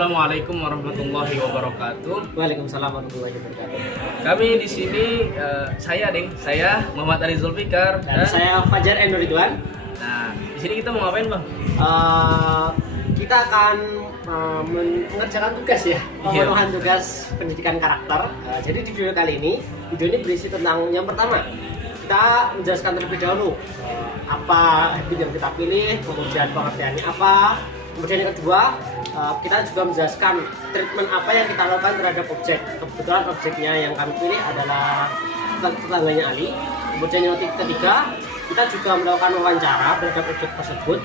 Assalamualaikum warahmatullahi wabarakatuh. Waalaikumsalam warahmatullahi wabarakatuh. Kami di sini saya Muhammad Ari Zulfikar Dan saya Fajar Endo Ridwan. Nah, di sini kita mau ngapain, Bang? Kita akan mengerjakan tugas ya, pemenuhan tugas pendidikan karakter. Jadi di video kali ini, video ini berisi tentang yang pertama, kita menjelaskan terlebih dahulu apa habit yang kita pilih, kemudian pengertiannya apa. Kemudian yang kedua, kita juga menjelaskan treatment apa yang kita lakukan terhadap objek. Kebetulan objeknya yang kami pilih adalah tetangganya Ali. Kemudian yang ketiga, kita juga melakukan wawancara terhadap objek tersebut.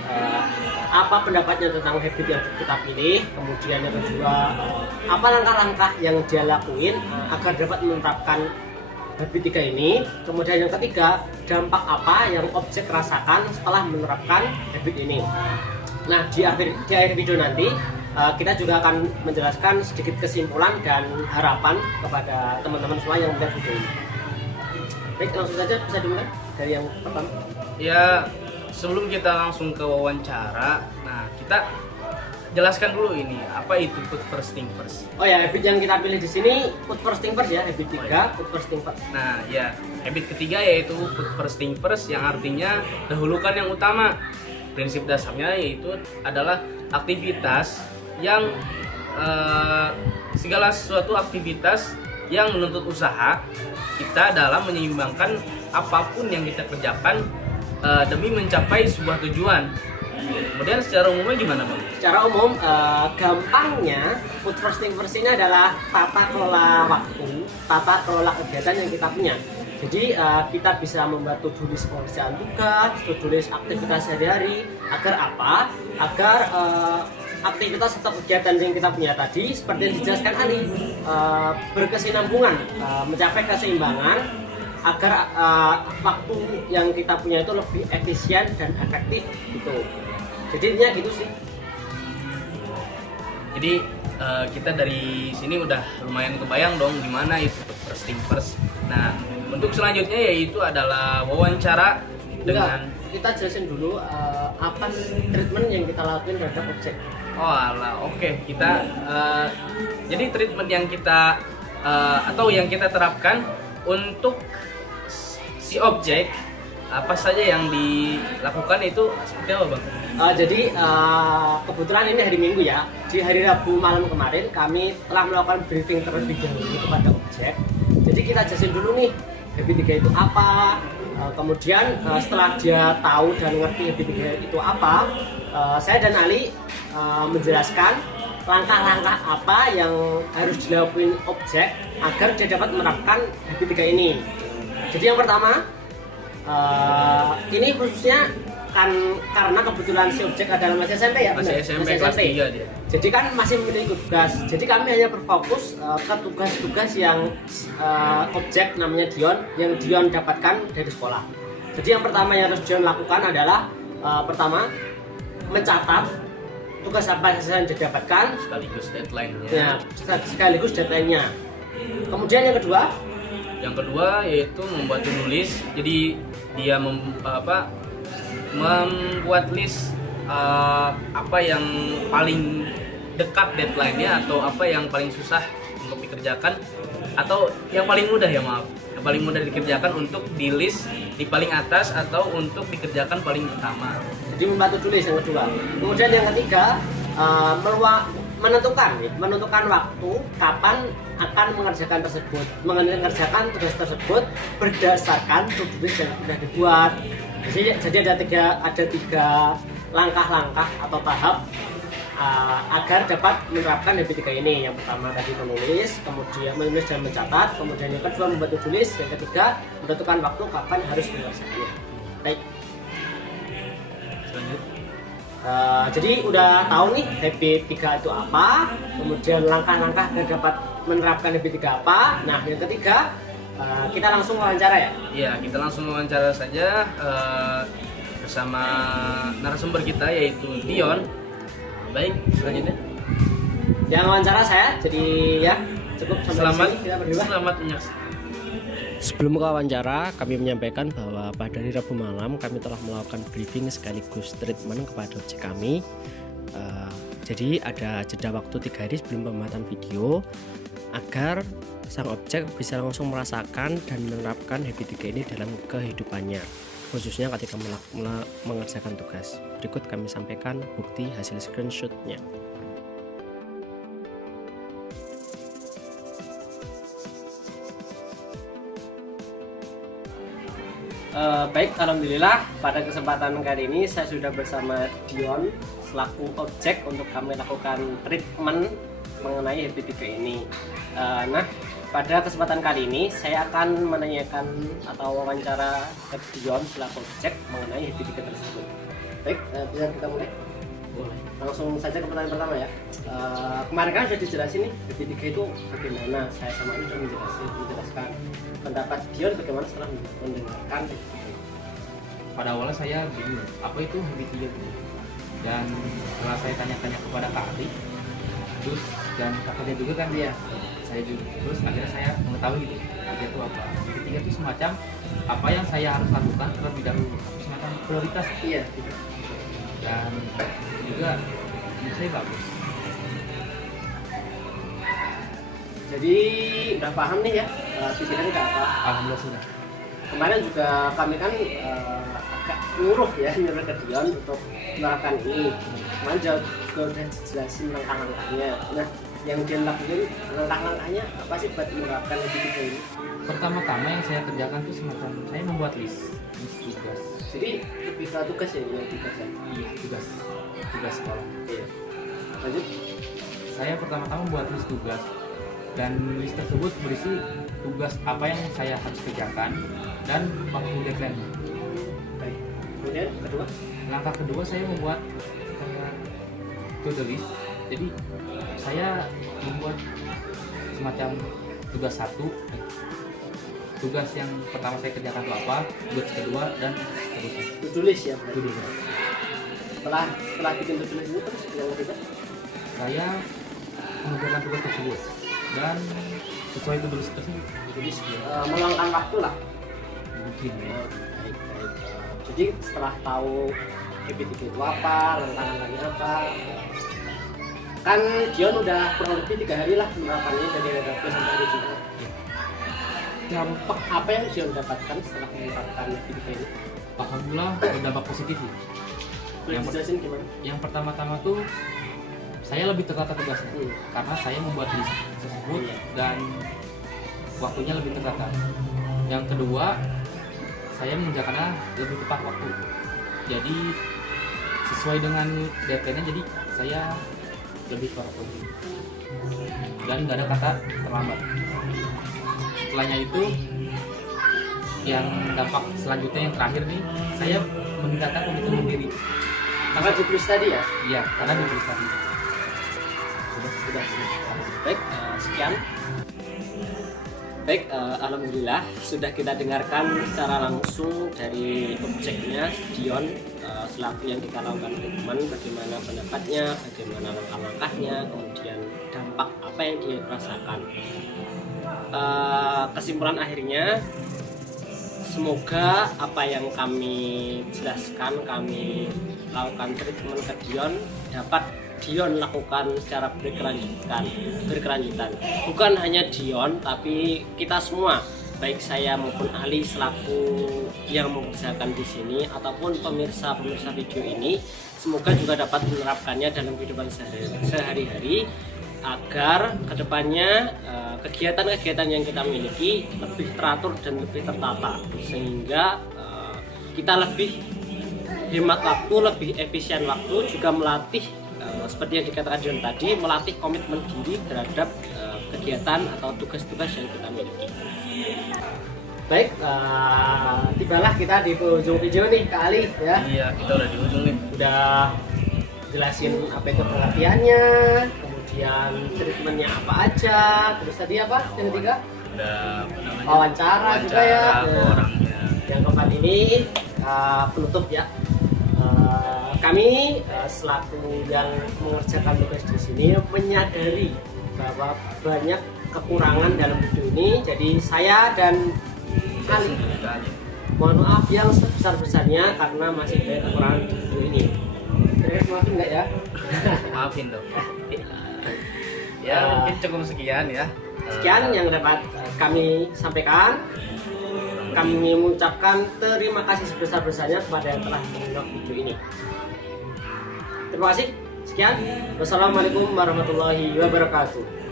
Apa pendapatnya tentang habit yang kita pilih. Kemudian yang kedua, apa langkah-langkah yang dia lakuin agar dapat menerapkan habit 3 ini. Kemudian yang ketiga, dampak apa yang objek rasakan setelah menerapkan habit ini. Nah, di akhir video nanti kita juga akan menjelaskan sedikit kesimpulan dan harapan kepada teman-teman semua yang melihat video ini. Baik, langsung saja bisa dimulai dari yang pertama. Ya, sebelum kita langsung ke wawancara, nah kita jelaskan dulu ini apa itu put first thing first. Oh ya, habit yang kita pilih di sini put first thing first ya, habit 3 put first thing first. Nah, ya, habit ketiga yaitu put first thing first yang artinya dahulukan yang utama. Prinsip dasarnya yaitu adalah aktivitas yang segala sesuatu aktivitas yang menuntut usaha kita dalam menyeimbangkan apapun yang kita kerjakan demi mencapai sebuah tujuan. Kemudian secara umumnya gimana, Bang? Secara umum, gampangnya put first thing first ini adalah tata kelola waktu, tata kelola kegiatan yang kita punya. Jadi kita bisa membuat to-do list pengerjaan tugas, to-do list aktivitas sehari-hari. Agar apa? Agar aktivitas atau kegiatan yang kita punya tadi, seperti yang dijelaskan Ali, berkesinambungan, mencapai keseimbangan, agar waktu yang kita punya itu lebih efisien dan efektif gitu. Jadi intinya gitu sih. Jadi kita dari sini udah lumayan kebayang dong gimana itu first thing first. Nah, untuk selanjutnya yaitu adalah wawancara dengan kita jelasin dulu apa treatment yang kita lakuin terhadap objek. Oh alah, oke. Kita jadi treatment yang kita atau yang kita terapkan untuk si objek apa saja yang dilakukan itu seperti apa, Bang? Jadi kebetulan ini hari Minggu ya. Di hari Rabu malam kemarin kami telah melakukan briefing terlebih dahulu kepada objek. Jadi kita jelasin dulu nih habit 3 itu apa. Kemudian setelah dia tahu dan ngerti habit 3 itu apa, saya dan Ali menjelaskan langkah-langkah apa yang harus dilakukan objek agar dia dapat menerapkan habit 3 ini. Jadi yang pertama, ini khususnya kan karena kebetulan si objek adalah masih SMP ya, masih SMP kelas 3 dia. Jadi kan masih memiliki tugas. Jadi kami hanya berfokus ke tugas-tugas yang objek namanya Dion, yang Dion dapatkan dari sekolah. Jadi yang pertama yang harus Dion lakukan adalah pertama mencatat tugas apa saja yang dia dapatkan Sekaligus deadline-nya. ya, sekaligus deadline-nya. Kemudian yang kedua yaitu membuat to-do list. Jadi dia membuat list apa yang paling dekat deadline-nya atau apa yang paling susah untuk dikerjakan atau yang paling mudah yang paling mudah dikerjakan untuk di list di paling atas atau untuk dikerjakan paling utama. Jadi membantu tulis yang kedua. Kemudian yang ketiga, menentukan waktu kapan akan mengerjakan tugas tersebut berdasarkan to-do list yang sudah dibuat. Jadi ada tiga langkah-langkah atau tahap agar dapat menerapkan habit 3 ini. Yang pertama tadi menulis, kemudian menulis dan mencatat, kemudian yang kedua membuat to-do list, yang ketiga menentukan waktu kapan harus mengerjakannya. Baik. Jadi udah tahu nih habit 3 itu apa, kemudian langkah-langkah agar dapat menerapkan habit 3 apa. Nah, yang ketiga kita langsung wawancara ya? Iya, kita langsung wawancara saja bersama narasumber kita yaitu Dion. Baik, selanjutnya. Yang wawancara saya, jadi ya cukup sampai sini kita berdua. Selamat menyaksikan. Sebelum ke wawancara, kami menyampaikan bahwa pada hari Rabu malam kami telah melakukan briefing sekaligus treatment kepada objek kami. Jadi ada jeda waktu 3 hari sebelum pembuatan video agar sang objek bisa langsung merasakan dan menerapkan habit 3 ini dalam kehidupannya, khususnya ketika mengerjakan tugas. Berikut kami sampaikan bukti hasil screenshotnya. Baik, alhamdulillah pada kesempatan kali ini saya sudah bersama Dion selaku objek untuk kami lakukan treatment mengenai habit 3 ini. Nah, pada kesempatan kali ini saya akan menanyakan atau wawancara ke Dion selaku objek mengenai habit 3 tersebut. Baik, bisa kita mulai? Boleh. Langsung saja ke pertanyaan pertama ya. Kemarin kan sudah dijelasin nih habit 3 itu bagaimana. Saya sama ini sudah menjelaskan. Pendapat Dion bagaimana setelah mendengarkan habit 3? Pada awalnya saya bingung apa itu habit 3 itu, dan setelah saya tanya-tanya kepada Kak Ali terus dan kakaknya juga kan dia, saya juga terus akhirnya saya mengetahui gitu habit itu apa. Habit 3 itu semacam apa yang saya harus lakukan terlebih dahulu, semacam prioritas. Iya. Dan juga menurut saya bagus. Jadi udah paham nih ya, pikirannya nggak apa. Alhamdulillah sudah. Kemarin juga kami kan agak nyuruh ke Dion untuk menerapkan ini. Kemarin juga udah jelasin langkah-langkahnya. Nah, yang Dion lakuin langkah-langkahnya apa sih buat menerapkan habit 3 ini? Pertama-tama yang saya kerjakan itu semacam saya membuat list tugas. Jadi lebih ke tugas ya, tugas ya. Iya, tugas sekolah. Iya. Lanjut. Saya pertama-tama membuat list tugas, dan list tersebut berisi tugas apa yang saya harus kerjakan dan waktu deadline. Baik. Kemudian kedua, Langkah kedua saya membuat kayak to-do list. Jadi saya membuat semacam tugas satu, tugas yang pertama saya kerjakan itu apa, tugas kedua, dan seterusnya. tulis ya. To-do list. Setelah bikin tulis itu terus yang ketiga, Saya mengerjakan tugas tersebut dan sesuai to-do list tersebut. tulis meluangkan waktu lah. Mungkin ya. Baik. Jadi setelah tahu habit 3 itu apa, langkah-langkahnya apa, kan Dion udah kurang lebih 3 hari lah menerapkannya dari hari Rabu sampai hari Jumat. Dampak apa yang Dion dapatkan setelah menerapkan habit 3 ini? Alhamdulillah berdampak positif. Boleh dijelasin gimana? Yang pertama-tama tuh saya lebih tertata tugasnya karena saya membuat list tersebut dan waktunya lebih tertata. Yang kedua, saya mengerjakannya lebih tepat waktu. Jadi sesuai dengan deadline-nya, jadi saya lebih produktif dan nggak ada kata terlambat. Setelahnya itu yang dampak selanjutnya yang terakhir nih, saya meningkatkan komitmen diri. Karena ditulis tadi ya? Iya, karena ditulis tadi. Sudah. Baik, sekian. Baik, alhamdulillah sudah kita dengarkan secara langsung dari objeknya Dion selaku yang kita lakukan treatment, bagaimana pendapatnya, bagaimana langkah-langkahnya, kemudian dampak apa yang dia rasakan. Kesimpulan akhirnya, semoga apa yang kami jelaskan, kami lakukan treatment ke Dion dapat Dion lakukan secara berkelanjutan. Bukan hanya Dion, tapi kita semua, baik saya maupun Ali selaku yang mengerjakan di sini ataupun pemirsa video ini, semoga juga dapat menerapkannya dalam kehidupan sehari-hari agar kedepannya kegiatan-kegiatan yang kita miliki lebih teratur dan lebih tertata, sehingga kita lebih hemat waktu, lebih efisien waktu, juga melatih seperti yang dikatakan Dion tadi, melatih komitmen diri terhadap kegiatan atau tugas-tugas yang kita miliki. Baik, tibalah kita di ujung video nih Kak Ali ya. Iya, kita udah di ujung nih. Udah jelasin apa itu pengertiannya, kemudian treatmentnya apa aja, terus tadi apa yang ketiga? Udah apa namanya? Wawancara juga ya. ke orangnya. Yang keempat ini penutup ya. Kami selaku yang mengerjakan tugas di sini menyadari bahwa banyak kekurangan dalam video ini. Jadi saya dan Ali mohon maaf yang sebesar-besarnya karena masih banyak kekurangan di video ini. Maafin nggak ya? Maafin dong. Ya mungkin cukup sekian ya. Sekian yang dapat kami sampaikan. Kami mengucapkan terima kasih sebesar-besarnya kepada yang telah menonton video ini. Terima kasih. Sekian. Wassalamualaikum warahmatullahi wabarakatuh.